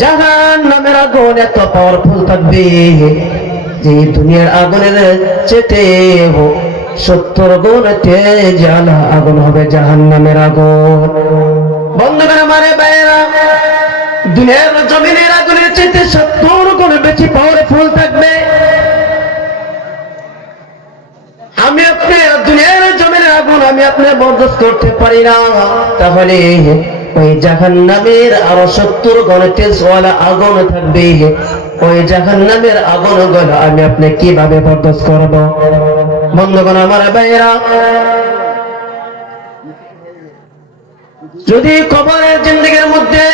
জাহান্নামের আগুন এত পাওয়ারফুল থাকবে যে দুনিয়ার আগুনের চেতে 70 গুণ তেজ আলা আগুন হবে জাহান্নামের আগুন। বন্ধুগণ আমার ভাইরা, দুনিয়ার জমিনের আগুনের চেতে 70 গুণ বেশি পাওয়ারফুল থাকবে। আমি আপনি দুনিয়ার জমিনের আগুন আমি আপনি বরদাস্ত করতে পারি না, তাহলে ওই জাহান্নামের আরো 70 গুণ তেজওয়ালা আগুন থাকবে। ওই জাহান্নামের আগুনগুলো আমি আপনি কিভাবে বরদাস্ত করব? বন্ধুগণ আমার ভাইরা, যদি কবরের জিন্দেগির মধ্যে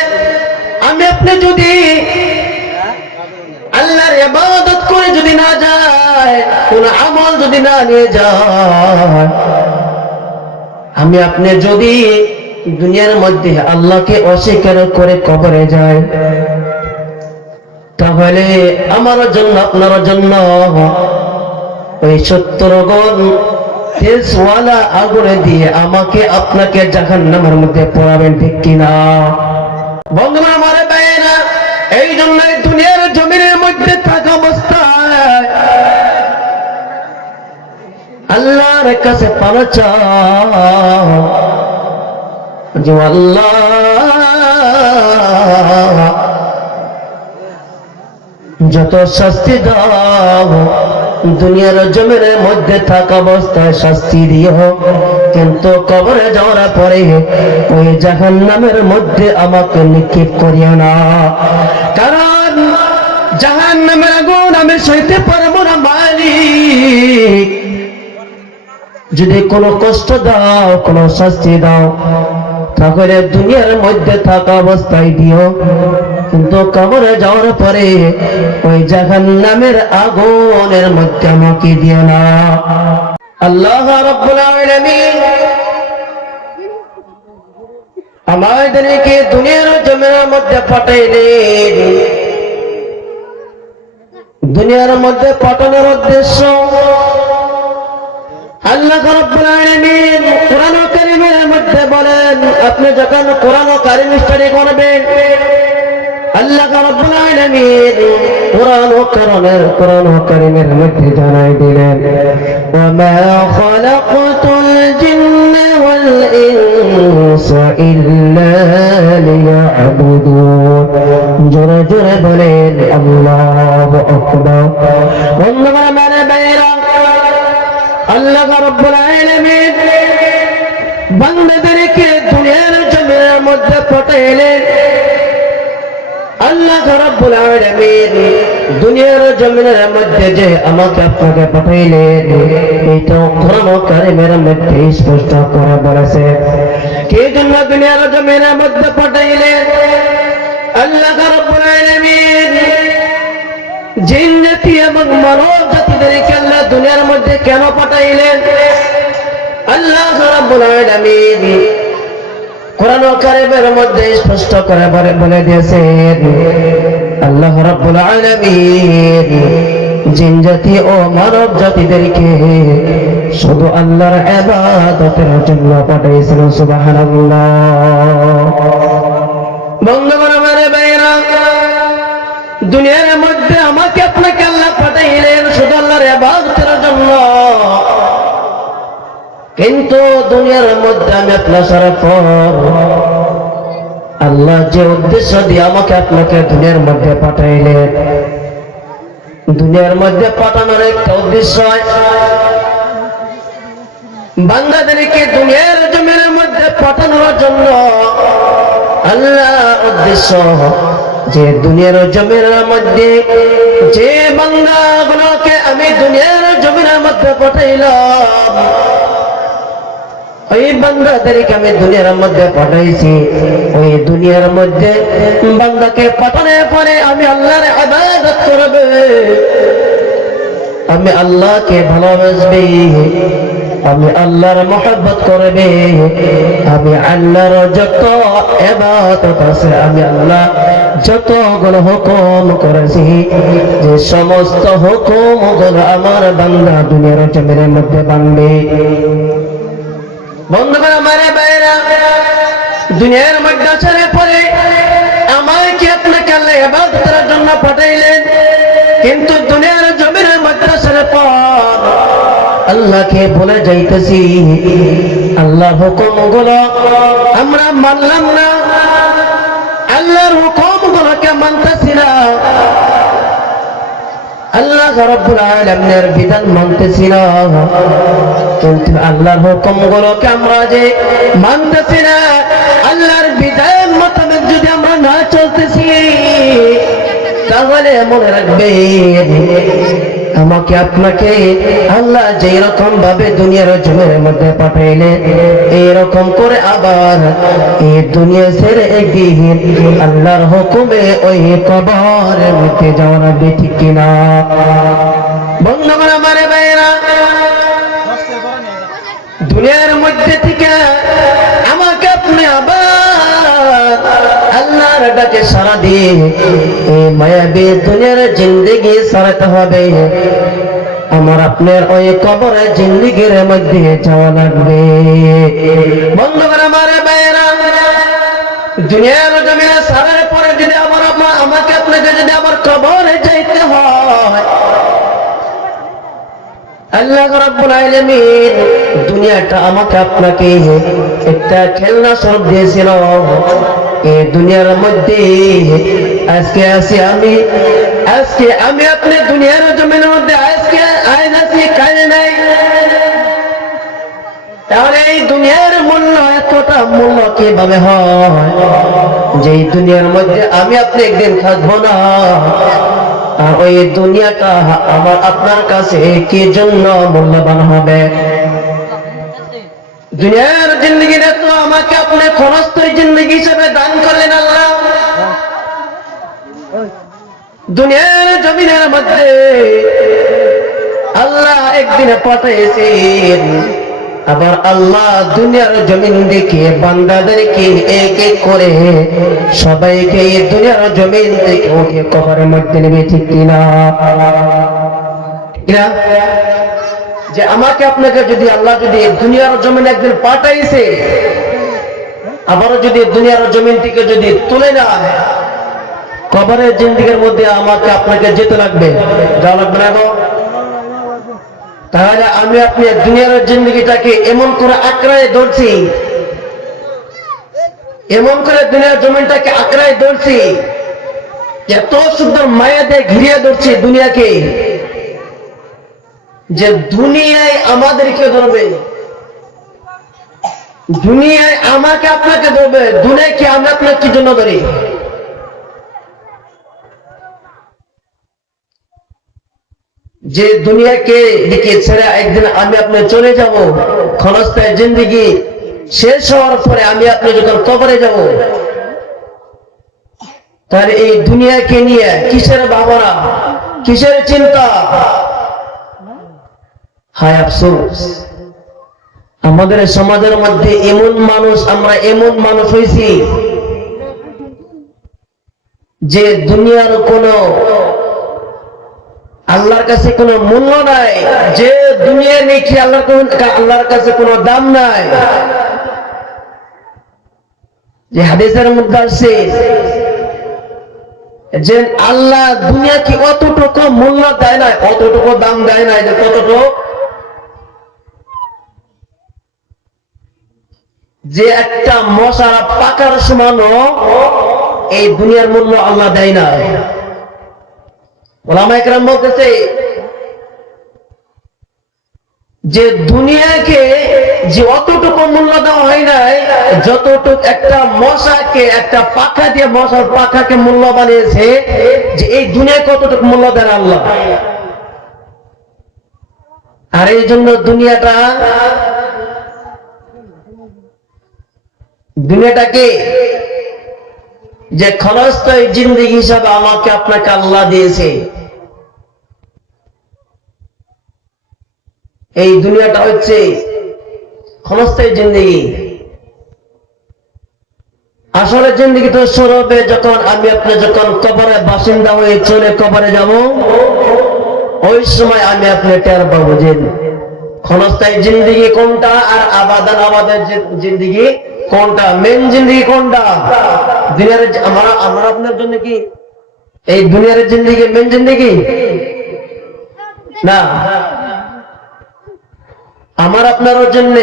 আমি আপনি যদি আল্লাহর ইবাদত করে যদি না যায়, কোন আমল যদি না নিয়ে যায়, আমি আপনি যদি দুনিয়ার মধ্যে আল্লাহকে অস্বীকার করে কবরে যায়, তাহলে আমার জন্য আপনার জন্য ওই 70 গুণ তেজওয়ালা আগুনে দিয়ে আমাকে আপনাকে জাহান্নামের মধ্যে পোড়াবেন, ঠিক কিনা? বন্ধুরা আমার ভাইরা, এই জন্য দুনিয়ার জমিনের মধ্যে থাকা অবস্থায় আল্লাহর কাছে পানা চাও যে আল্লাহ যত শাস্তি দাও দুনিয়ার জমিনের মধ্যে থাকা অবস্থায় শাস্তি দিও, কিন্তু কবরে যাওয়ার পরে ওই জাহান্নামের মধ্যে আমাকে নিক্ষেপ করিও না, কারণ জাহান্নামের আগুন আমি সইতে পারবো না মালিক। যদি কোনো কষ্ট দাও, কোনো শাস্তি দাও, তাহলে দুনিয়ার মধ্যে থাকা অবস্থায় দিও, কিন্তু কবরে যাওয়ার পরে ওই জাহান্নামের আগুনের মধ্যে আমাকে দিও না। আল্লাহ রাব্বুল আলামিন আমাদেরকে দুনিয়ার জমিনের মধ্যে পাঠাইলেন। দুনিয়ার মধ্যে পাঠানোর উদ্দেশ্য আল্লাহ রাব্বুল আলামিন কোরআন কারীমের মধ্যে বলেন, আপনি যখন কোরআন কারীম স্টাডি করবেন, আল্লাহ রাব্বুল আলামিন কোরআন কারীমের মধ্যে জানাই দিলেন, ওয়া মা খালাকতুল জিন্না ওয়াল ইনসা ইল্লা লিয়াবুদুন। জোরে জোরে বলেন আল্লাহু আকবার। বন্ধুরা আমার ভাইরা, আল্লাহ রাব্বুল আলামিন বান্দাদেরকে দুনিয়ার জমিনের মধ্যে পাঠাইলেন। আল্লাহ রাব্বুল আলামিন দুনিয়ার জমিনের মধ্যে যে আমাকে আপনাকে পাঠাইলেন, এটা কোরআন কারীমের মধ্যে স্পষ্ট করে বলেছে কে জন্য দুনিয়ার জমিনের মধ্যে পাঠাইলেন। আল্লাহ রাব্বুল আলামিন জিন জাতি এবং মানব জাতিদেরকে আল্লাহ দুনিয়ার মধ্যে কেন পাঠাইলেন? আল্লাহ রাব্বুল আলামিন কোরআন কারীমের মধ্যে স্পষ্ট করে বলে দিয়েছেন, আল্লাহ রাব্বুল আলামিন জিন জাতি ও মানব জাতিদেরকে শুধু আল্লাহর ইবাদতের জন্য পাঠাইছেন। সুবহানাল্লাহ। বন্ধুগণ আমার ভাইরা, দুনিয়ার মধ্যে আমাকে আপনাকে আল্লাহ পাঠাইলেন শুধু আল্লাহর ইবাদতের জন্য, কিন্তু দুনিয়ার মধ্যে আমি আপনার সারার পর আল্লাহ যে উদ্দেশ্য দিয়ে আমাকে আপনাকে দুনিয়ার মধ্যে পাঠাইলেন, দুনিয়ার মধ্যে পাঠানোর একটা উদ্দেশ্য বান্দাদেরকে দুনিয়ার জমিনের মধ্যে পাঠানোর জন্য। আল্লাহ উদ্দেশ্য যে দুনিয়ার জমিনের মধ্যে যে বান্দাগুলোকে আমি দুনিয়ার জমিনের মধ্যে পাঠাইলাম, ওই বান্দাদেরকে আমি দুনিয়ার মধ্যে পাঠাইছি, ওই দুনিয়ার মধ্যে বান্দাকে পাঠানোর পরে আমি আল্লাহর ইবাদত করবে, আমি আল্লাহকে ভালোবাসবে, আমি আল্লাহর মহব্বত করবে, আমি আল্লাহর যত ইবাদত আছে, আমি আল্লাহ যতগুলো হুকুম করেছি, যে সমস্ত হুকুমগুলো আমার বান্দা দুনিয়ার জমিনের মধ্যে মানবে। বন্ধুগণ আমার ভাইরা, দুনিয়ার মধ্যে আসার পরে আমাকে আপনাকে আল্লাহ ইবাদতের জন্য পাঠাইলেন, কিন্তু দুনিয়ার জমিনের মধ্যে আসার পর আল্লাহকে ভুলে যাইতেছি। আল্লাহর হুকুমগুলো আমরা মানলাম না, আল্লাহর হুকুমগুলোকে মানতেছি না, আল্লাহ রাব্বুল আলামিনের বিধান মানতেছি না। কিন্তু আল্লাহর হুকুমগুলোকে আমরা যে মানতেছি না, আল্লাহর বিধান মোতাবেক যদি আমরা না চলতেছি, তাহলে মনে রাখবেন আমাকে আপনাকে আল্লাহ যেই রকম ভাবে দুনিয়ার জমিনের মধ্যে পাঠাইলে, এইরকম করে আবার এই দুনিয়া ছেড়ে একদিন আল্লাহর হুকুমে ওই কবরের মধ্যে যাওয়া লাগবে, ঠিক কিনা? বন্ধুগণ আমার ভাইরা, দুনিয়ার মধ্যে থেকে আমাকে আপনি আবার আল্লাহর ডাকে সাড়া দিয়ে এই মায়াবী দুনিয়ার জিন্দেগি সারাতে হবে। আমার আপনার ওই কবরের জিন্দেগির মধ্যে যাওয়া লাগবে। বন্ধুগণ আমার ভাইরা, দুনিয়ার জমিনে সারার পরে যদি আমাকে আপনাকে যদি আমার কবরে যাইতে হয়, আল্লাহ রাব্বুল আলামিন দুনিয়াটা আমাকে আপনাকে একটা খেলনা স্বরূপ দিয়েছিল। এই দুনিয়ার মধ্যে আজকে আপনি দুনিয়ার জমিনের মধ্যে আজকে আছি, কাল নাই। তাহলে এই দুনিয়ার মূল্য এতটা মূল্য কিভাবে হয় যে এই দুনিয়ার মধ্যে আমি আপনি একদিন থাকবো না? আর ওই দুনিয়াটা আমার আপনার কাছে কি জন্য মূল্যবান হবে? দুনিয়ার জিন্দগিটা তো আমাকে আপনি ক্ষণস্থায়ী জিন্দগি হিসেবে দান করলেন আল্লাহ। দুনিয়ার জমিনের মধ্যে আল্লাহ একদিনে পাঠিয়েছেন, আবার আল্লাহ দুনিয়ার জমিন দেখে বান্দাদেরকে এক এক করে সবাইকে দুনিয়ার জমিন থেকে ওকে কবরের মধ্যে নেবে, ঠিক কিনা? যে আমাকে আপনাকে যদি আল্লাহ যদি দুনিয়ার জমিন একদিন পাঠাইছে, আবারও যদি দুনিয়ার জমিন থেকে যদি তুলে নেয়, কবরের জিন্দেগির মধ্যে আমাকে আপনাকে যেতে লাগবে, যাওয়া লাগবে না গো? তাহলে আমি আপনি দুনিয়ার জিন্দগিটাকে এমন করে আঁকড়ায় ধরছি, এমন করে দুনিয়ার জমিনটাকে আঁকড়ায় ধরছি, এত সুন্দর মায়া দিয়ে ঘিরিয়ে ধরছি দুনিয়াকে, যে দুনিয়ায় আমাদেরকে ধরবে, দুনিয়ায় আমাকে আপনাকে ধরবে। দুনিয়াকে আমি আপনাকে কি জন্য ধরি? যে দুনিয়াকে দিকে ছেড়ে একদিন আমি আপনি চলে যাব, ক্ষণস্থায়ী জিন্দেগি শেষ হওয়ার পরে আমি আপনি যখন কবরে যাব, তাহলে এই দুনিয়াকে নিয়ে কিসের ভাবনা, কিসের চিন্তা? হায় আফসোস, আমাদের সমাজের মধ্যে আমরা এমন মানুষ হয়েছি যে দুনিয়ার কোনো আল্লাহর কাছে কোনো মূল্য নাই, যে দুনিয়া নেই আল্লাহর কাছে কোনো দাম নাই। যে হাদিসের মধ্যে আছে যে আল্লাহ দুনিয়াকে অতটুকু মূল্য দেয় না, অতটুকু দাম দেয় না, যে কতটুকু, যে একটা মশারা পাকার সমানও এই দুনিয়ার মূল্য আল্লাহ দেয় না। ওলামা ইকরাম বলতেছে যে দুনিয়াকে যে অতটুকু মূল্য দেওয়া হয় নাই, যতটুকু একটা মশাকে, একটা পাখা দিয়ে মশার পাখাকে মূল্য বানিয়েছে, যে এই দুনিয়াকে কতটুকু মূল্য দেন আল্লাহ। আর এই জন্য দুনিয়াটাকে যে ক্ষণস্থায়ী জিন্দেগি হিসাবে আমাকে আপনাকে আল্লাহ দিয়েছে, এই দুনিয়াটা হচ্ছে ক্ষণস্থায়ী জিন্দেগি। আসলে জিন্দেগি তো শুরু হবে যখন আমি আপনি যখন কবরে বাসিন্দা হয়ে চলে কবরে যাব, ওই সময় আমি আপনি টের পাবো যে ক্ষণস্থায়ী জিন্দেগি কোনটা আর আবাদান আমাদের জিন্দেগি কোনটা, মেন জিন্দেগি কোনটা। দুনিয়ার আমরা আপনার জন্য কি এই দুনিয়ার জিন্দেগি মেন জিন্দেগি না। আমার আপনারও জন্য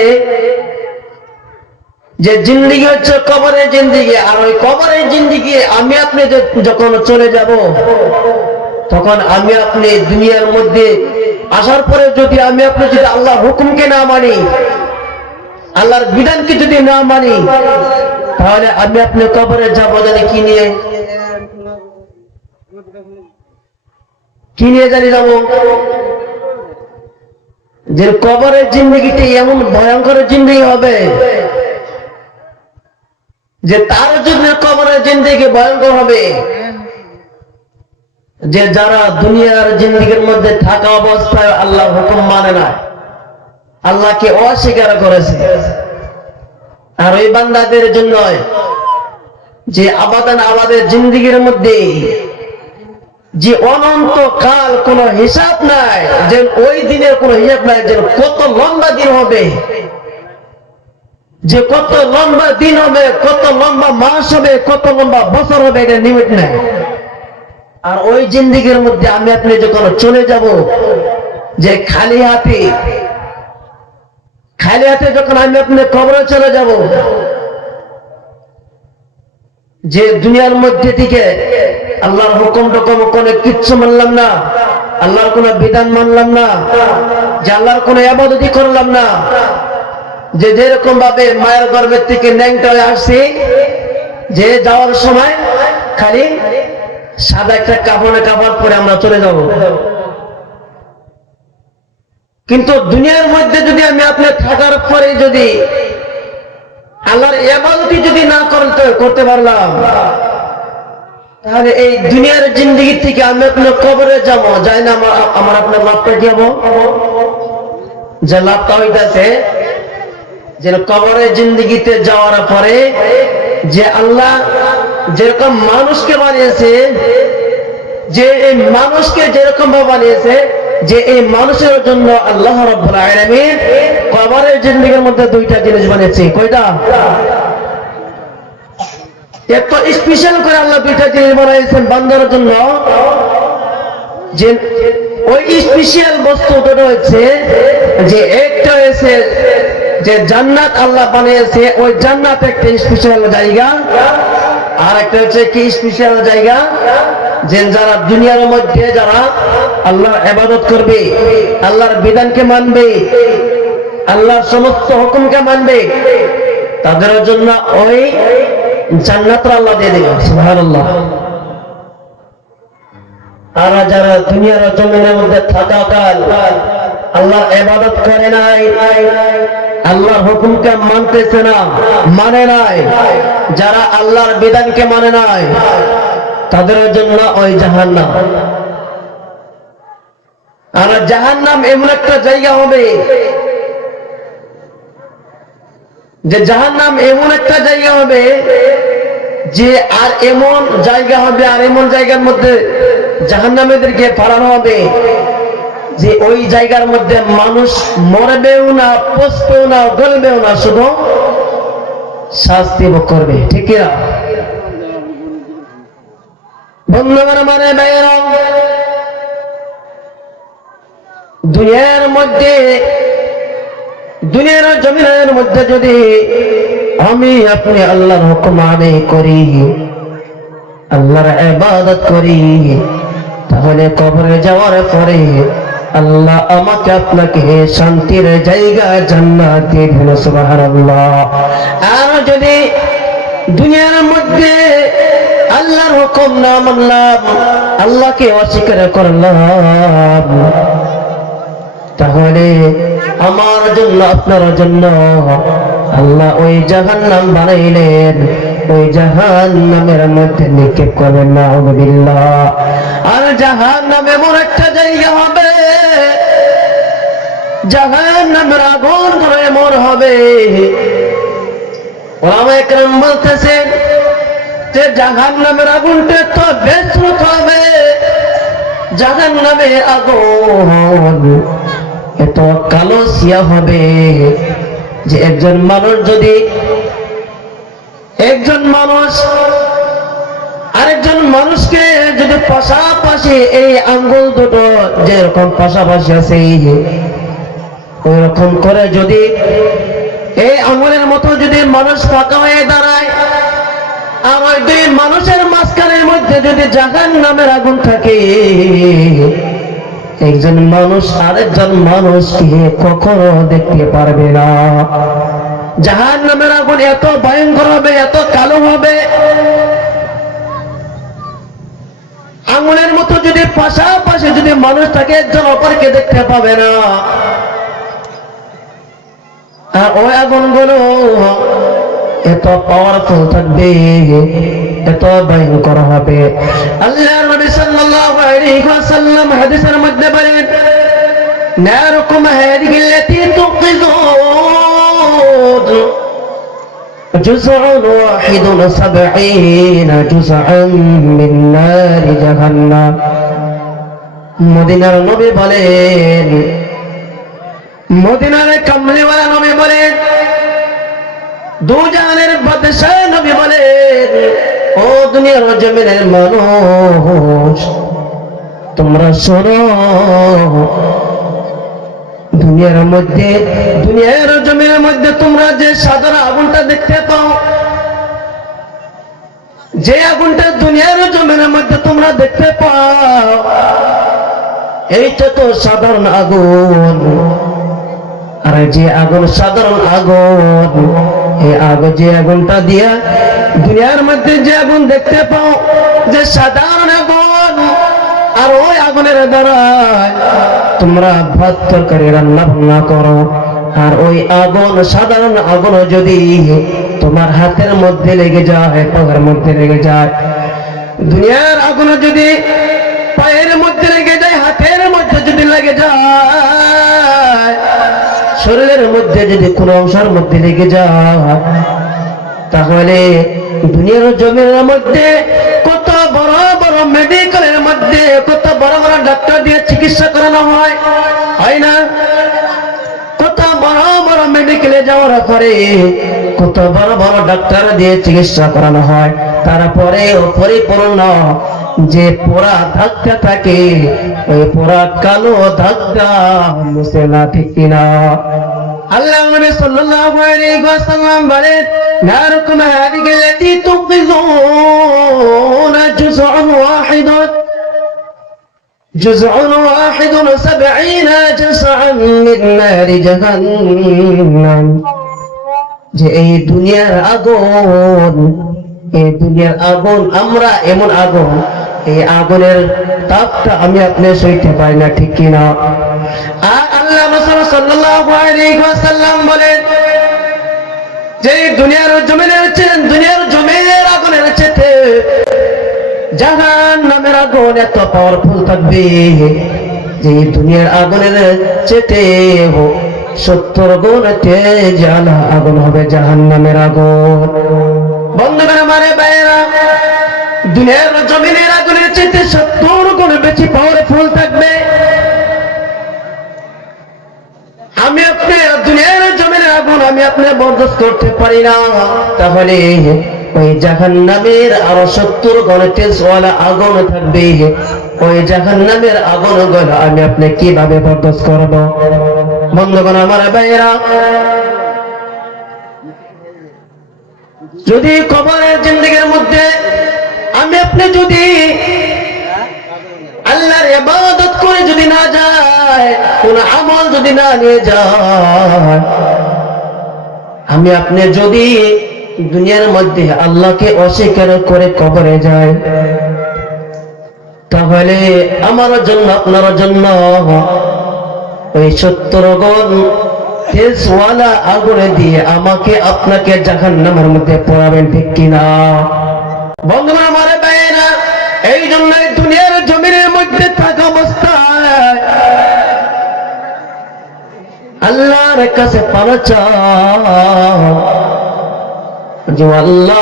যে জিন্দেগি হচ্ছে কবরের জিন্দেগি, আর ওই কবরের জিন্দেগি আমি আপনি যখন চলে যাব, তখন আমি আপনি দুনিয়ার মধ্যে আসার পরে যদি আমি আপনি যদি আল্লাহর হুকুমকে না মানি, আল্লাহর বিধানকে যদি না মানি, তাহলে আমি আপনি কবরে যাবো জানি কি নিয়ে জানি যাবো। যে কবরের জিন্দগিটি এমন ভয়ঙ্কর জিন্দগি হবে যে তার জন্য কবরের জিন্দগি ভয়ঙ্কর হবে, যে যারা দুনিয়ার জিন্দগির মধ্যে থাকা অবস্থায় আল্লাহ হুকুম মানে না, আল্লাহকে অস্বীকার করেছে। আর ওই বান্দাদের জন্য যে আবাদান আবাদের জিন্দগির মধ্যে যে অনন্ত কাল কোন হিসাব নাই, যে ওই দিনের কোন হিসাব নাই, যে কত লম্বা দিন হবে, যে কত লম্বা দিন হবে, কত লম্বা মাস হবে, কত লম্বা বছর হবে, এটা লিমিট নাই। আর ওই জিন্দগির মধ্যে আমি আপনি যখন চলে যাব, যে খালি হাতে যখন আমি আপনি কবরে চলে যাব, যে দুনিয়ার মধ্যে থেকে আল্লাহর হুকুম টুকুম কোনো কিচ্ছু মানলাম না, আল্লাহর কোনো বিধান মানলাম না, যে আল্লাহর কোনো ইবাদতই করলাম না, যে যেরকম ভাবে মায়ের গর্ভের থেকে ন্যাংটা হয়ে আসছি, যে যাওয়ার সময় খালি সাদা একটা কাপড় পরে আমরা চলে যাব। কিন্তু দুনিয়ার মধ্যে যদি আমি আপনি থাকার পরে যদি আল্লাহর ইবাদতই যদি না করতে পারলাম, তাহলে এই দুনিয়ার জিন্দগি থেকে আমি আপনার কবরে যাব, যাই না আমার আপনার লাভটা কি হবো? যে লাভটা হইতেছে যে কবরের জিন্দগিতে যাওয়ার পরে যে আল্লাহ যেরকম মানুষকে বানিয়েছে, যে এই মানুষকে যেরকম ভাবে বানিয়েছে, যে এই মানুষের জন্য আল্লাহ রাব্বুল আলামিন কবরের জিন্দগির মধ্যে দুইটা জিনিস বানিয়েছে। কয়টা? এত স্পেশাল করে আল্লাহ দুইটা জিনিস বানাইছেন বান্দার জন্য, যে ওই স্পেশাল বস্তু দুটো হচ্ছে, যে একটা হয়েছে যে জান্নাত আল্লাহ বানিয়েছে, ওই জান্নাত একটা স্পেশাল জায়গা। আর একটা হচ্ছে কি স্পেশাল জায়গা, যে যারা দুনিয়ার মধ্যে যারা আল্লাহর ইবাদত করবে, আল্লাহর বিধানকে মানবে, আল্লাহর সমস্ত হুকুমকে মানবে, তাদের জন্য ওই জান্নাত আল্লাহ দিয়ে দেবে। সুবহানাল্লাহ। আর যারা দুনিয়ার জমিনের মধ্যে থাকাকাল আল্লাহর ইবাদত করে নাই, আল্লাহর হুকুমকে মানতেছে না, মানে নাই, যারা আল্লাহর বিধানকে মানে নাই, তাদের জন্য ওই জাহান্নাম। আর জাহান্নাম এমন একটা জায়গা হবে, যে জাহান্নাম এমন একটা জায়গা হবে, যে আর এমন জায়গা হবে, আর এমন জায়গার মধ্যে জাহান্নামীদেরকে পাঠানো হবে, যে ওই জায়গার মধ্যে মানুষ মরবেও না, পচবেও না, গলবেও না, শুধু শাস্তি ভোগ করবে। ঠিক না বন্ধুগণ? মানে ভাইয়েরা, দুনিয়ার মধ্যে, দুনিয়ার জমিনের মধ্যে যদি আমি আপনি আল্লাহর হুকুম আদায় করি, আল্লাহর ইবাদত করি, তাহলে কবরে যাওয়ার পরে আল্লাহ আমাকে আপনাকে শান্তির জায়গা জান্নাত দিবেন। সুবহানাল্লাহ। আর যদি দুনিয়ার মধ্যে আল্লাহর হুকুম না মানলাম, আল্লাহকে অস্বীকার করলাম, তাহলে আমার জন্য আপনার জন্য আল্লাহ ওই জাহান্নাম বানাইলেন, ওই জাহান্নামের মধ্যে নিক্ষেপ করবেন। নাউযুবিল্লাহ। আর জাহান্নাম এমন একটা জায়গা হবে, জাহান্নামের আগুন এমন হবে, ওলামায়ে কেরাম বলতেছেন যে জাহান্নামের আগুনটা তো বেস্রত হবে। জাহান্নামের আগুন এত কালো সিয়া হবে, যে একজন মানুষ আরেকজন মানুষকে যদি পাশাপাশি এই আঙ্গুল দুটো যেরকম পাশাপাশি আছে ওইরকম করে যদি এই আঙ্গুলের মতো যদি মানুষ ফাঁকা হয়ে দাঁড়ায়, আর ওই দুই মানুষের মাঝখানের মধ্যে যদি জাহান্নামের আগুন থাকে, একজন মানুষ আরেকজন মানুষকে কখনো দেখতে পারবে না। জাহান্নামের আগুন এত ভয়ঙ্কর হবে, এত কালো হবে, আঙুলের মতো যদি পাশাপাশি যদি মানুষ থাকে, একজন অপরকে দেখতে পাবে না। আর ওই আগুনগুলো এত পাওয়ারফুল থাকবে, এত ভয়ঙ্কর হবে। আল্লাহর নবী সাল্লাল্লাহু আলাইহি ওয়াসাল্লাম হাদিসের মধ্যে বলেন, নারুকুম হাদিহিল্লাতী তুকিযুন জুযউন ওয়াহিদুন ৭০ জুযআন মিন নারি জাহান্নাম। মদিনার নবী বলেন, মদিনার কামলিওয়ালা নবী বলেন, দুজাহানের বাদশাহ নবী বলেন, ও দুনিয়ার জমিনের মানুষ তোমরা শোনো, দুনিয়ার জমিনের মধ্যে তোমরা যে সাদা আগুনটা দেখতে পাও, যে আগুনটা দুনিয়ার জমিনের মধ্যে তোমরা দেখতে পাও, এইটা তো সাধারণ আগুন। আর যে আগুন সাধারণ আগুন, এই আগুন যে আগুনটা দিয়া দুনিয়ার মধ্যে যে আগুন দেখতে পাও, যে সাধারণ আগুন, আর ওই আগুনের দ্বারা তোমরা ভাত তরকারি রান্না বান্না করো, আর ওই আগুন সাধারণ আগুন যদি তোমার হাতের মধ্যে লেগে যায়, পায়ের মধ্যে লেগে যায়, দুনিয়ার আগুন যদি পায়ের মধ্যে লেগে যায়, হাতের মধ্যে যদি লেগে যায়, শরীরের মধ্যে যদি কোনো অংশের মধ্যে লেগে যায়, তাহলে দুনিয়ার জমিনের মধ্যে কত বড় বড় মেডিকেলের মধ্যে কত বড় বড় ডাক্তার দিয়ে চিকিৎসা করানো হয়, হয় না? কত বড় বড় মেডিকেলে যাওয়ার পরে কত বড় বড় ডাক্তার দিয়ে চিকিৎসা করানো হয়, তারপরে পরিপূর্ণ যে পোড়া ধাক্কা থাকে, ওই পোড়া কালো ধাক্কা মুছে না, ঠিক কিনা? আল্লাহ নবী সাল্লাল্লাহু আলাইহি ওয়াসাল্লাম বলেন, নারুকুম হাদিহিল্লাতী তুকিযুন জুযউন ওয়াহিদুন ৭০ জুযআন মিন নারি জাহান্নাম। যে এই দুনিয়ার আগুন, এই দুনিয়ার আগুন, আমরা এমন আগুন, এই আগুনের তাপটা আমি আপনি সইতে পারি না, ঠিক কিনা? আর আল্লাহ রাসূল সাল্লাল্লাহু আলাইহি ওয়াসাল্লাম বলেন, যে দুনিয়ার জমিনের আগুনের চেয়ে জাহান্নামের আগুন এত পাওয়ারফুল থাকবে, যে দুনিয়ার আগুনের চেয়ে ৭০ গুণ তেজ আগুন হবে জাহান্নামের আগুন। বন্ধুরা আমার ভাইরা, দুনিয়ার জমিনের আগুনের চেয়ে ৭০ গুণ বেশি পাওয়ারফুল থাকবে। আমি আপনি দুনিয়ার জমিনের আগুন আমি আপনি বরদাস্ত করতে পারি না, তাহলে ওই জাহান্নামের আরো ৭০ গুণ তেজওয়ালা আগুন থাকবে, ওই জাহান্নামের আগুনগুলো আমি আপনি কিভাবে বরদাস্ত করব? বন্ধুগণ আমার ভাইরা, যদি কবরের জিন্দেগির মধ্যে আমি আপনি যদি আল্লাহর ইবাদত করে যদি না যায়, কোন আমল যদি না নিয়ে যায়, আমি আপনি যদি দুনিয়ার মধ্যে আল্লাহকে অস্বীকার করে কবরে যায়, তাহলে আমার জন্য আপনার জন্য ওই ৭০ গুণ তেজওয়ালা আগুনে দিয়ে আমাকে আপনাকে জাহান্নামের মধ্যে পড়াবেন, ঠিক কিনা? বন্ধুরা আমার ভাইরা, এই জন্য দুনিয়ার জমিনের মধ্যে থাকা অবস্থায় আল্লাহর কাছে পানা চাও, যে আল্লাহ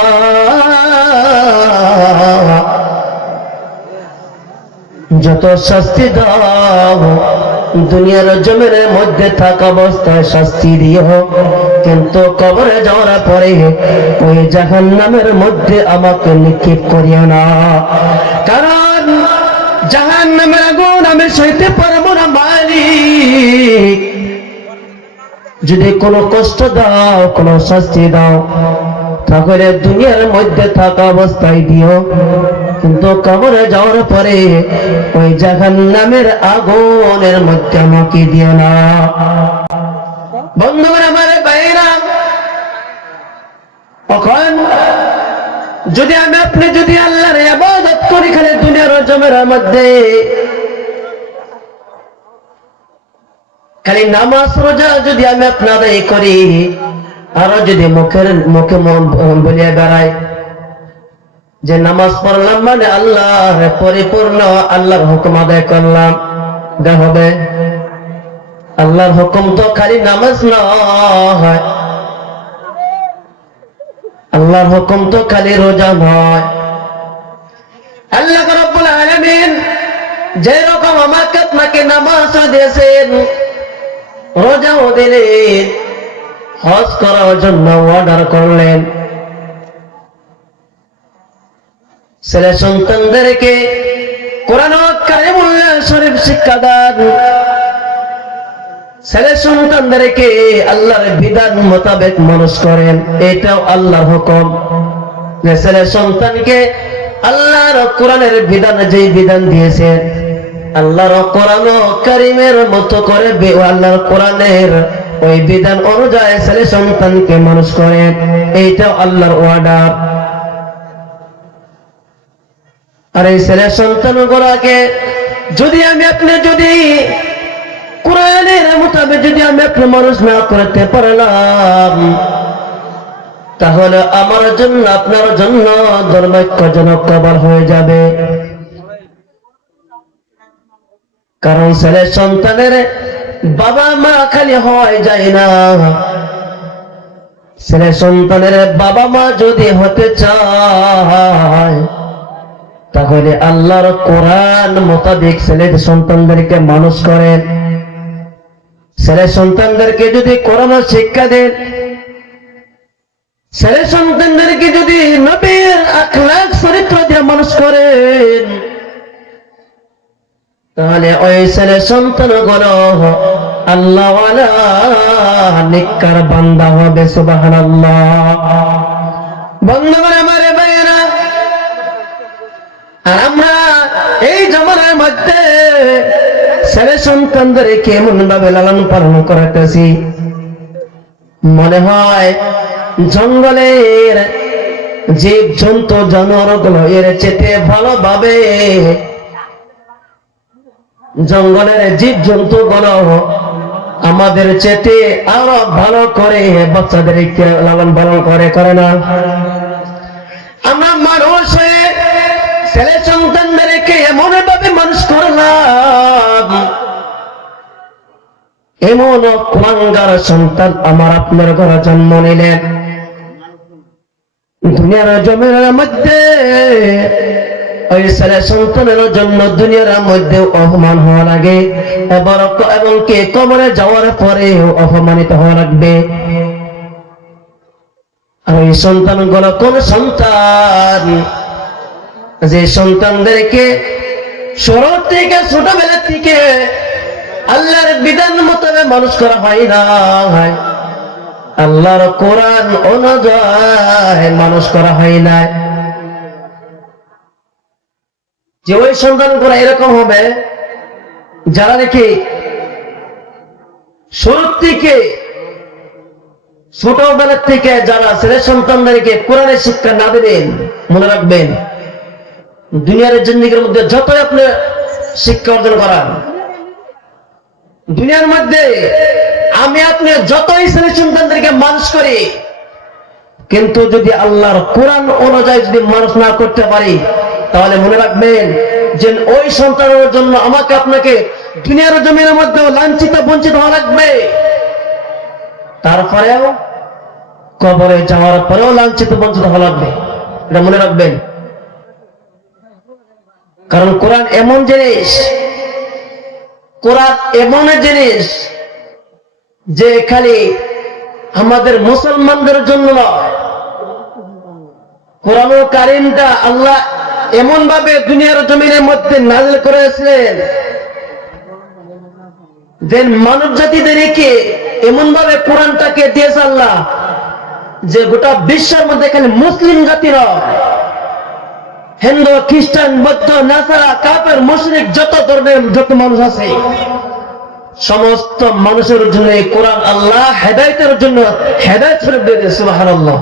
যত শাস্তি দাও দুনিয়ার জমিনের মধ্যে থাকা অবস্থায় শাস্তি দিও, কিন্তু কবরে যাওয়ার পরে ওই জাহান্নামের মধ্যে আমাকে নিক্ষেপ করিও না। কারণ জাহান্নামের আগুন আমি সইতে পারবো না মালিক, যদি কোনো কষ্ট দাও, কোনো শাস্তি দাও, তাহলে দুনিয়ার মধ্যে থাকা অবস্থায় দিও, কিন্তু কবরে যাওয়ার পরে ওই জাহান্নামের আগুনের মধ্যে আমাকে দিও না। বন্ধুরা আমার ভাইরা, এখন যদি আমি আপনি যদি আল্লাহর ইবাদত করি খালি দুনিয়ার জমের মধ্যে, খালি নামাজ রোজা যদি আমি আপনাদের করি, আরো যদি মুখে বলিয়া বেড়াই যে নামাজ পড়লাম মানে আল্লাহ পরিপূর্ণ আল্লাহর হুকুম আদায় করলাম, যা হবে? আল্লাহর হুকুম তো খালি নামাজ নয়, আল্লাহর হুকুম তো খালি রোজা নয়। আল্লাহ রাব্বুল আলামিন যেরকম আমাকে আপনাকে নামাজ দিয়েছেন, রোজাও দিলেন, হজ করার জন্য অর্ডার করলেন, ছেলে সন্তানদেরকে কোরআন কারিমুল্লাহ শরীফ শিক্ষা দান, ছেলে সন্তানদেরকে আল্লাহর বিধান মোতাবেক মানুষ করেন, এটাও আল্লাহর হুকুম। যে ছেলে সন্তানকে আল্লাহর কোরআনের বিধান, যেই বিধান দিয়েছেন আল্লাহর কোরআন কারিমের মতো করে, আল্লাহর কোরআনের ওই বিধান অনুযায়ী ছেলে সন্তানকে মানুষ করেন, এইটাও আল্লাহর অর্ডার। আর এই ছেলে সন্তানগুলোকে যদি আমি আপনি যদি কোরআনের মোতাবেক যদি আমি আপনি মানুষ না করতে পারলাম, তাহলে আমার জন্য আপনার জন্য দুর্ভাগ্যজনক খবর হয়ে যাবে। কারণ ছেলে সন্তানের বাবা মা খালি হয় যায় না, ছেলে সন্তানের বাবা মা যদি হতে চায় তাহলে আল্লাহর কোরআন মোতাবেক ছেলে সন্তানদেরকে মানুষ করেন, ছেলে সন্তানদেরকে যদি কোরআন শিক্ষা দেন, ছেলে সন্তানদেরকে যদি নবীর আখলাক চরিত্র দিয়ে মানুষ করেন, তাহলে ওই ছেলে সন্তানগুলো আল্লাহওয়ালা নেককার বান্দা হবে। সুবহানাল্লাহ। বন্ধুগণ আমার ভাইয়েরা, আর আমরা এই জমানার মধ্যে ছেলে সন্তানদেরকে এমন ভাবে লালন পালন করাতেছি, মনে হয় জঙ্গলের জীব জন্তু জানোয়ারগুলো এর চেয়ে ভালোভাবে, জঙ্গলের জীব জন্তু গুলো আমাদের চেয়ে আরো ভালো করে বাচ্চাদেরকে লালন পালন করে না? আমরা মানুষ হয়ে ছেলে সন্তানদেরকে এমন ভাবে মানুষ করলাম, এমন কুলাঙ্গার সন্তান আমার আপনার ঘরে জন্ম নিলেন। দুনিয়ার জমিনের মধ্যে ওই ছেলে সন্তানের জন্য দুনিয়ার মধ্যে অপমান হওয়া লাগে, এবং কে কবরে যাওয়ার পরে অপমানিত হওয়া লাগবে। আর ওই সন্তানগুলো কোন সন্তান? যে সন্তানদেরকে শুরু থেকে ছোটবেলা থেকে আল্লাহর বিধান মোতাবেক মানুষ করা হয় না, আল্লাহর কোরআন অনুযায়ী মানুষ করা হয় না, যে ওই সন্তানগুলো এরকম হবে যারা নাকি শুরু থেকে ছোটবেলার থেকে যারা ছেলে সন্তানদেরকে কোরআনের শিক্ষা না দেবেন, মনে রাখবেন দুনিয়ার জিন্দেগির মধ্যে যতই আপনি শিক্ষা অর্জন করান, দুনিয়ার মধ্যে আমি আপনি যতই ছেলে সন্তানদেরকে মানুষ করি, কিন্তু যদি আল্লাহর কোরআন অনুযায়ী যদি মানুষ না করতে পারি, তাহলে মনে রাখবেন যে ওই সন্তানের জন্য আমাকে আপনাকে দুনিয়ার জমিনের মধ্যে লাঞ্ছিত বঞ্চিত হওয়া লাগবে, তারপরেও কবরে যাওয়ার পরেও লাঞ্ছিত বঞ্চিত হওয়া লাগবে। এটা মনে রাখবেন। কারণ কোরআন এমন জিনিস, কোরআন এমন জিনিস যে খালি আমাদের মুসলমানদের জন্য নয়, কোরআন কারীমটা আল্লাহ এমন ভাবে দুনিয়ার জমিনের মধ্যে নাযিল করেছিলেন যে মানব জাতিদেরকে এমন ভাবে কোরআনটাকে দিয়েছে আল্লাহ যে গোটা বিশ্বের মধ্যে এখানে মুসলিম জাতি নয়, হিন্দু, খ্রিস্টান, বৌদ্ধ, নাসারা, কাফের, মুশরিক যত ধর্মের যত মানুষ আছে সমস্ত মানুষের জন্য এই কোরআন আল্লাহ হেদায়েতের জন্য হেদায়েত স্বরূপ দিয়েছে। সুবহানাল্লাহ।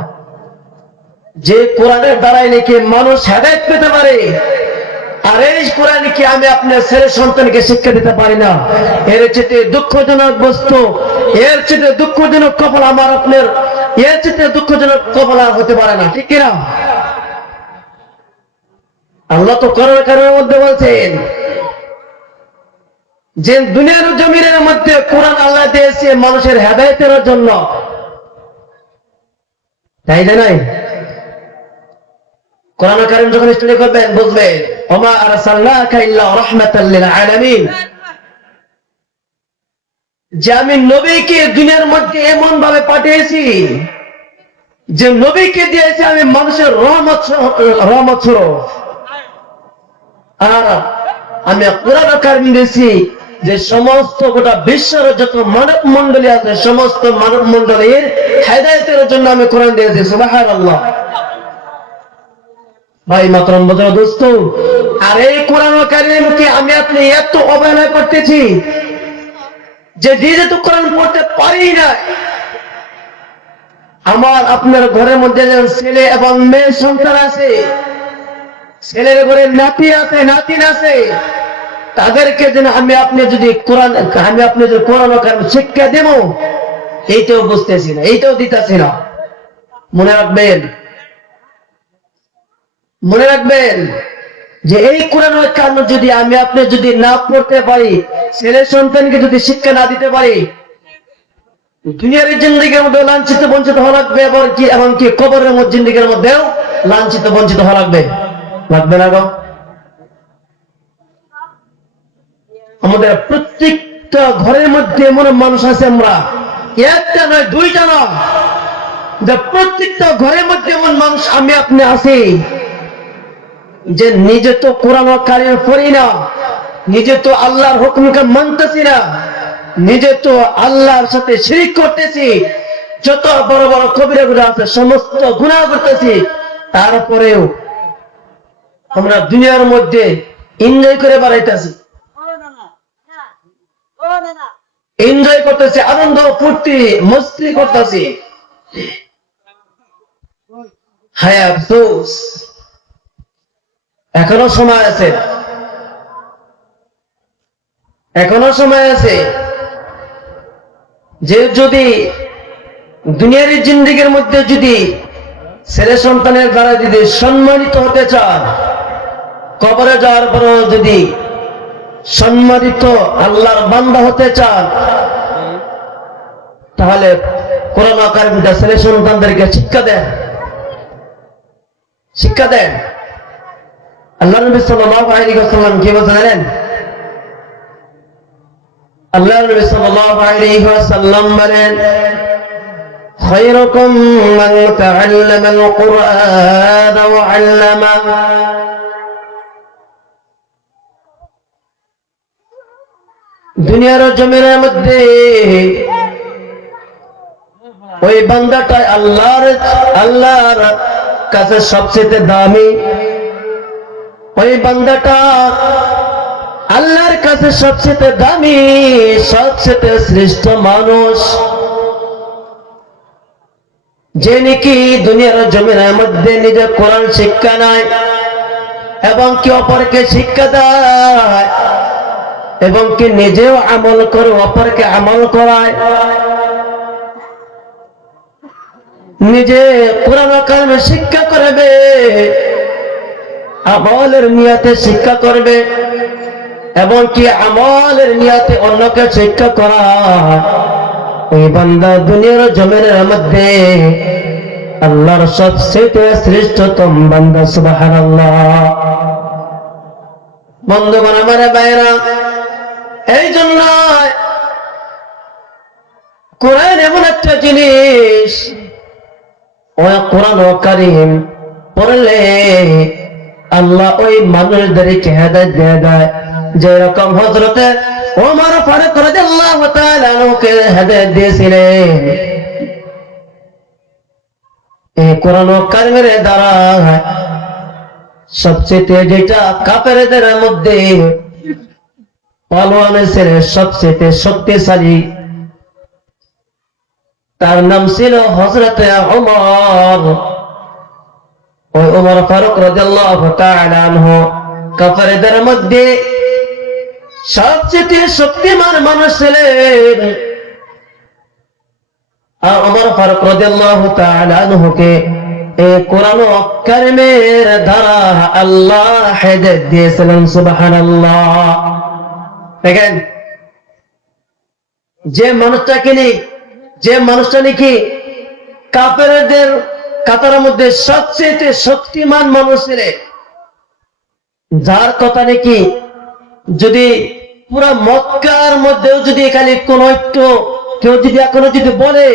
যে কোরআনের দ্বারাই নাকি মানুষ হেদায়েত পেতে পারে, আর এই কোরআনকে আমি আপনার ছেলে সন্তানকে শিক্ষা দিতে পারি না, এর চেয়ে দুঃখজনক বস্তু, এর চেয়ে দুঃখজনক কপাল আমার আপনার, এর চেয়ে দুঃখজনক কপাল আর হতে পারে না, ঠিক কিনা? আল্লাহ তো কোরআন কারিমের মধ্যে বলছেন যে দুনিয়ার জমিনের মধ্যে কোরআন আল্লাহ দিয়েছে মানুষের হেদায়েতের জন্য, তাই না? নাই কোরআন কারীম যখন স্টাডি করবেন বুঝবেন ওমা আরসালনাকা ইল্লা রাহমাতাল লিল আলামিন, যে আমি নবীকে দুনিয়ার মধ্যে এমন ভাবে পাঠিয়েছি যে নবীকে দিয়েছি আমি মানুষের রহমত স্বরূপ, আর আমি কোরআন কারীম দিয়েছি যে সমস্ত গোটা বিশ্বের যত মানব মণ্ডলী আছে সমস্ত মানব মণ্ডলীর হেদায়েতের জন্য আমি কোরআন দিয়েছি। সুবহানাল্লাহ। ভাই মাতরম বন্ধুরা, দোস্ত, আর এই কোরআন কারীমকে আমি আপনি এত অবহেলা করতেছি যে নিজে তো কোরআন পড়তে পারি না। আমার আপনার ঘরের মধ্যে ছেলে এবং মেয়ে সন্তান আছে, ছেলের ঘরে নাতি আছে, নাতিন আছে, তাদেরকে যেন আমি আপনি যদি কোরআন কারীম শিক্ষা দেব, এইটাও বুঝতেছি না, এইটাও দিতেছি না। মনে রাখবেন যে এই কোরআনের কারণে যদি আমি আপনি যদি না পড়তে পারি, ছেলে সন্তানকে যদি শিক্ষা না দিতে পারি, দুনিয়ার জিন্দেগির মধ্যে লাঞ্ছিত বঞ্চিত হওয়া লাগবে, এমনকি কবরের জিন্দেগির মধ্যেও লাঞ্ছিত বঞ্চিত হওয়া লাগবে না গো? আমাদের প্রত্যেকটা ঘরের মধ্যে এমন মানুষ আছে, আমরা একটা নয় দুইটা নয়, যে প্রত্যেকটা ঘরের মধ্যে এমন মানুষ আমি আপনি আছি যে নিজে তো কোরআন কারীম পড়ি না, নিজে তো আল্লাহর হুকুমকে মানতেছি না, নিজে তো আল্লাহর সাথে শিরক করতেছি, যত বড় বড় কবিরা গুনাহ আছে সমস্ত গুনাহ করতেছি, তারপরেও আমরা দুনিয়ার মধ্যে এনজয় করে বেড়াইতেছি, এনজয় করতেছি, আনন্দ ফুর্তি মস্তি করতেছি। হায় আফসোস, এখনো সময় আছে যে যদি দুনিয়ার জিন্দেগির মধ্যে যদি ছেলে সন্তানের দ্বারা যদি সম্মানিত হতে চান, কবরে যাওয়ার পরও যদি সম্মানিত আল্লাহর বান্দা হতে চান, তাহলে কোরআন কারীমটা ছেলে সন্তানদেরকে শিক্ষা দেন। আল্লাহ নবী সাল্লাল্লাহু আলাইহি ওয়াসাল্লাম কি বলেন? আল্লাহ নবী সাল্লাল্লাহু আলাইহি ওয়াসাল্লাম বলেন, খায়রুকুম মান তাআল্লামাল কুরআন ওয়া 'আল্লামাহু। দুনিয়ার জমিনের মধ্যে ওই বান্দাটা আল্লাহর কাছে সবচেয়ে দামি, ওই বান্দাটা আল্লাহর কাছে সবচেয়ে দামি, সবচেয়ে শ্রেষ্ঠ মানুষ, যে নাকি দুনিয়ার জমিনের মধ্যে নিজে কোরআন শিক্ষা নেয় এবং কি অপরকে শিক্ষা দেয় এবং কি নিজেও আমল করে অপরকে আমল করায়, নিজে কোরআন কারীম শিক্ষা করবে, আমলের নিয়তে শিক্ষা করবে এবং কি আমলের নিয়তে অন্যকে শিক্ষা করা, ওই বান্দা দুনিয়ার জমিনের মধ্যে আল্লাহর সবচেয়ে শ্রেষ্ঠতম বান্দা। সুবহানাল্লাহ। বন্ধুগণ আমার ভাইরা, এই জন্য কোরআন এমন একটা জিনিস, ওই কোরআন কারীম পড়লে আল্লাহ ওই মানুষদেরকে হেদায়েত দিয়ে দেয়, যেরকম হযরতে ওমর ফারুক রাদিয়াল্লাহু তাআলা আনহুকে হেদায়েত দিয়েছিলেন। এই কোরআন কারিমের দ্বারা সবচেয়ে যেটা কাফেরদের মধ্যে পালোয়ানের ছেলে সবচেয়ে শক্তিশালী, তার নাম ছিল হযরতে ওমর। ওই ওমর ফারুক রাদিয়াল্লাহু তাআলা আনহু কাফেরদের মধ্যে সবচেয়ে শক্তিমান মানুষ ছিলেন। আর ওমর ফারুক রাদিয়াল্লাহু তাআলা আনহুকে এই কোরআন কারিমের দ্বারা আল্লাহ হেদায়েত দিয়েছিলেন। সুবহানাল্লাহ। দেখেন, যে মানুষটা নাকি কাফেরদের কাতারের মধ্যে সবচেয়ে শক্তিমান মানুষ ছিলেন, যার কথা নাকি যদি পুরা মক্কার মধ্যেও যদি খালি কোন একটু কেউ যদি এখনো যদি বলে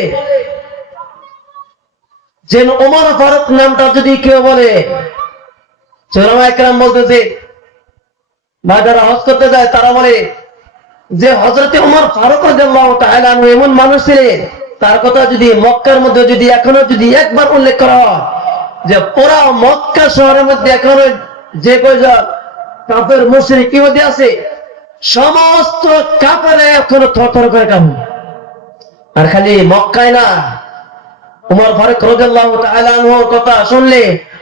যে ওমর ফারুক নামটা যদি কেউ বলে, ওলামা একরাম বলতেছে বা যারা হজ করতে যায় তারা বলে যে হযরতে ওমর ফারুক রাদিয়াল্লাহু তাআলা আনহু এমন মানুষ ছিলেন, তার কথা যদি মক্কার মধ্যে যদি এখনো যদি একবার উল্লেখ করা হয়, যে পুরা মক্কা শহরের মধ্যে এখনো যে কয়জন কাফের মুশরিক ইহুদি আছে, সমস্ত কাফেরে এখনো থরথর করে কাঁপে। আর খালি মক্কায় না, ওমর ফারুক রাদিয়াল্লাহু তাআলা আনহুর কথা শুনলে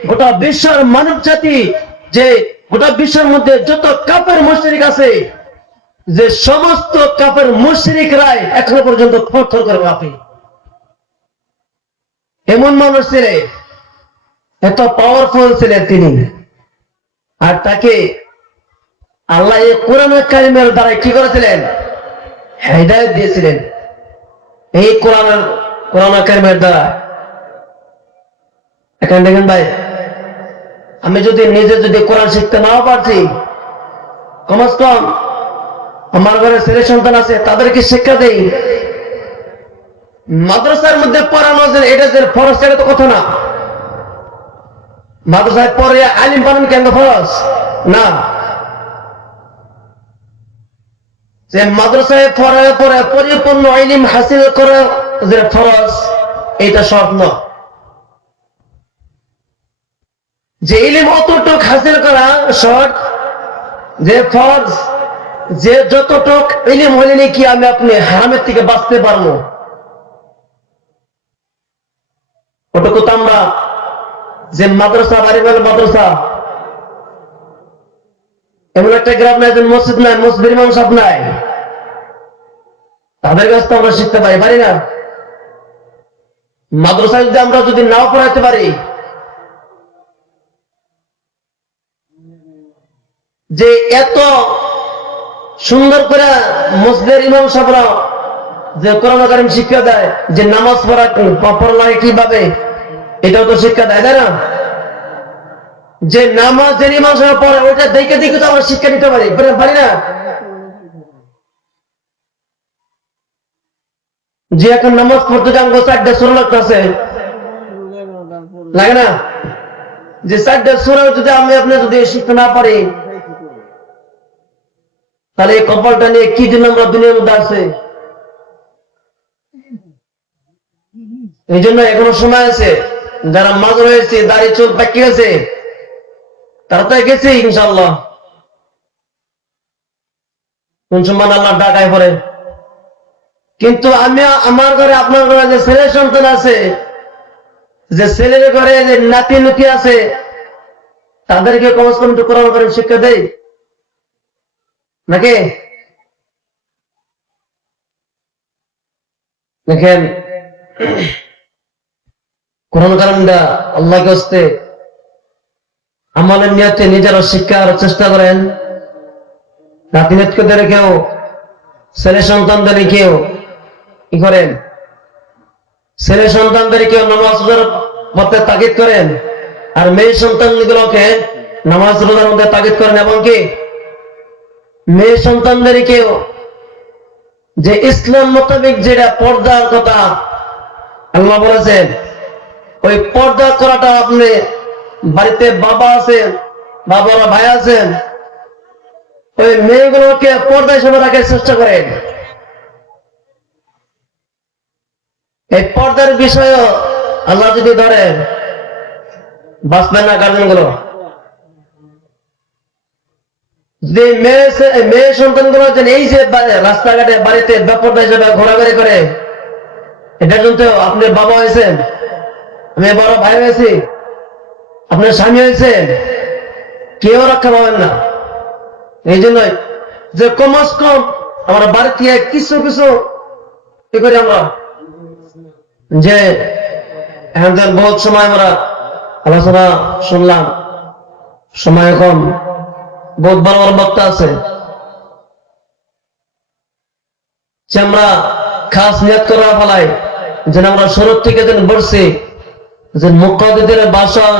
গোটা বিশ্বের মানব জাতি, যে গোটা বিশ্বের মধ্যে যত কাফের মুশরিক আছে, যে সমস্ত কাফের মুশরিকরাই এখনো পর্যন্ত থরথর করে কাঁপে। এমন মানুষ ছিলেন, এত পাওয়ারফুল ছিলেন তিনি। আর তাকে আল্লাহ এই কোরআন কারিমের দ্বারা কি করেছিলেন? হেদায়েত দিয়েছিলেন। এই কোরআন কারিমের দ্বারা এখন দেখেন ভাই, আমি যদি নিজে যদি কোরআন শিখতে নাও পারছি, কমস কম আমার ঘরে ছেলে সন্তান আছে, তাদেরকে শিক্ষা দেই। মাদ্রাসার মধ্যে পড়ানো যে এটা যে ফরজ, সেটা তো কথা না। মাদ্রাসায় পড়ে আলিম বানান কেন ফরজ না? যে মাদ্রাসায় পড়ে পরিপূর্ণ ইলম হাসিল করা যে ফরজ, এটা শর্ত নয়। যে ইলম অতটুক হাসিল করা শর্ত, যে ফরজ, যে যতটুক ইলম হলে নাকি আমি আপনি হারামের থেকে বাঁচতে পারবো, ওটুকু তো আমরা যে মাদ্রাসা বাড়ি মাদ্রাসা, এমন একটা গ্রাম নাই যে মসজিদ নাই, মসজিদের ইমাম সাহেব নাই, তাদের কাছ থেকে আমরা শিখতে পারি না? মাদ্রাসায় যদি আমরা যদি নাও পড়াইতে পারি, যে এত সুন্দর করে মসজিদের ইমাম সাহেবরা যে কোরআন কারীম শিক্ষা দেয়, যে নামাজ পড়া কিভাবে, এটাও তো শিক্ষা দেয়, তাই না? যে নামাজ যে ইমাম সাহেব পড়ে, ওইটা দেখে দেখে তো আমরা শিক্ষা নিতে পারি না? যে এখন নামাজ পড়তে যান 4টা সূরা লাগতেছে, লাগে না? যে 4টা সূরা যদি আমি আপনি যদি শিখতে না পারি, তাহলে এই কপালটা নিয়ে কি দিন আমরা দুনিয়ার মধ্যে আছে। এই জন্য এখনো সময় আছে, যারা মাঝ রয়েছে, দাড়ি চুল পাকি আছে, তারা তো গেছে ইনশাআল্লাহ। কোন সম্মান আল্লাহ ডাকায় পড়ে। কিন্তু আমি আমার ঘরে, আপনার ঘরে যে ছেলে সন্তান আছে, যে ছেলের ঘরে যে নাতি নুতি আছে, তাদেরকে কমস কম একটু কোরআন কারীম শিক্ষা দেয় নাকি? দেখেন, কোরআন কারীমটা আল্লাহকে হস্তে আমাদের নিয়তে নিজেরা শিক্ষার চেষ্টা করেন। নাতি নাতনিদের কেউ, ছেলে সন্তানদের কেউ কি করেন? ছেলে সন্তানদের কেউ নামাজ রোজার পথে তাগিদ করেন, আর মেয়ে সন্তানগুলোকে নামাজ রোজার মধ্যে তাগিদ করেন। এবং কি মেয়ে সন্তানদের কেউ যে ইসলাম মোতাবেক যেটা পর্দার কথা আল্লাহ বলেছেন, ওই পর্দা করাটা আপনি বাড়িতে বাবা আছে, বাবারা ভাই আছেন, ওই মেয়েগুলোকে পর্দা হিসেবে রাখার চেষ্টা করেন। এই পর্দার বিষয়ও আল্লাহ যদি ধরেন বাঁচবেন না গার্জেন গুলো। যদি মেয়ে সন্তান গুলো এই যে রাস্তাঘাটে বাড়িতে বেপর্দা হিসেবে ঘোরাঘুরি করে, এটার জন্য আপনি বাবা হয়েছেন, আমি বড় ভাই হয়েছি, আপনার স্বামী হয়েছেন, কেউ রক্ষা পাবেন না। এই জন্যই যে কমাস কম আমরা বাড়িতে কিছু কিছু কি করি আমরা, যে এখন বহুত সময় আমরা আলোচনা শুনলাম, সময় কম, বহুত বড় বড় বক্তা আছে, যে আমরা খাস নিয়ত করা ফেলাই যেন আমরা শুরু থেকে যেন বলছি যে মুক্তাদিদের ভাষণ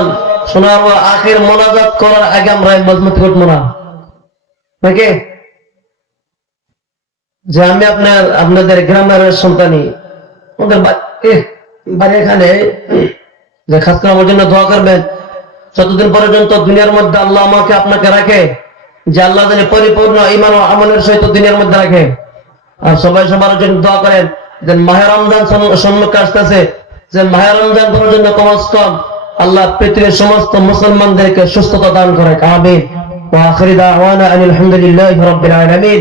শোনার আখের মোনাজাত করার আগে আমরা মজমত করবো না নাকি? যে আমি আপনাদের গ্রামের সন্তানই, ওদের বাড়ি এখানে, যে খাস করে আমার জন্য দোয়া করবেন যতদিন পর্যন্ত দুনিয়ার মধ্যে আল্লাহ আমাকে আপনাকে রাখে, যে আল্লাহ যেন পরিপূর্ণ ঈমান ও আমলের সহিত দুনিয়ার মধ্যে রাখে। আর সবাই সবার জন্য দোয়া করেন যে মাহে রমজান সম্মুখে আসতেছে, যে মাহে রমজান পর্যন্ত কমাস কম আল্লাহ পৃথিবীর সমস্ত মুসলমানদেরকে সুস্থতা দান করে। আমিন। ওয়া আখিরু দাওয়ানা আলহামদুলিল্লাহি রাব্বিল আলামিন।